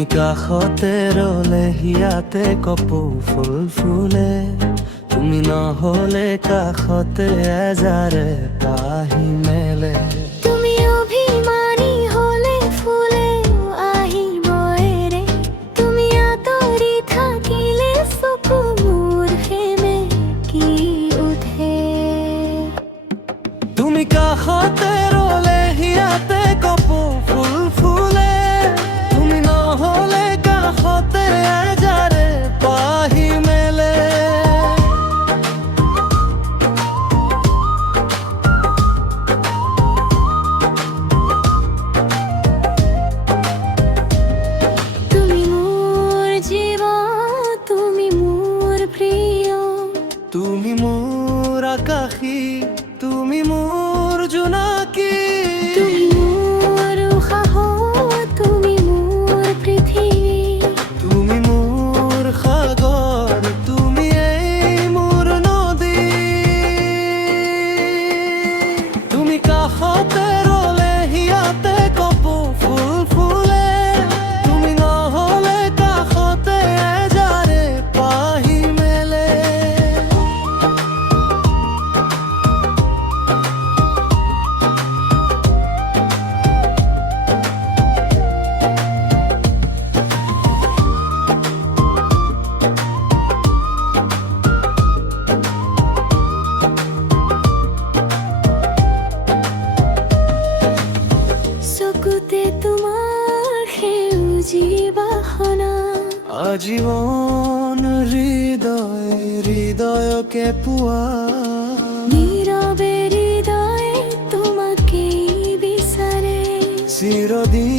তুমি কাষতে ৰলে হিয়াতে কপৌ ফুল ফুলে, তুমি নহলে কাষতে এজাৰে পাহি মেলে। তুমি অভিমানী হলে ফুলে আহিব এৰে, তুমি আঁতৰি থাকিলে চকু মোৰ সেনে কি উঠে। তুমি কাষতে ৰলে হিয়াতে কপৌ ফুল ফুলে, তুমি নহলে কাষতে এজাৰে পাহি মেলে। তুমি মোৰ জীৱন, তুমি মোৰ প্ৰিয়, তুমি মোৰ আকাশী, তুমি মোৰ জোনাকী। তুমি মোৰ উশাহ, তুমি মোৰ পৃথিৱী, তুমি মোৰ সাগৰ, তুমি এই মোৰ নদী। তুমি কাষতে ৰলে হিয়াতে কপৌ ফুল ফুলে, তুমি নহলে কাষতে এজাৰে পাহি মেলে। চকুতে তোমাৰ সেউজী বাসনা, আজীবন হৃদয় হৃদয়কে পোৱা। নীৰৱে হৃদয়ে তোমাকেই বিচাৰে। চিৰদিন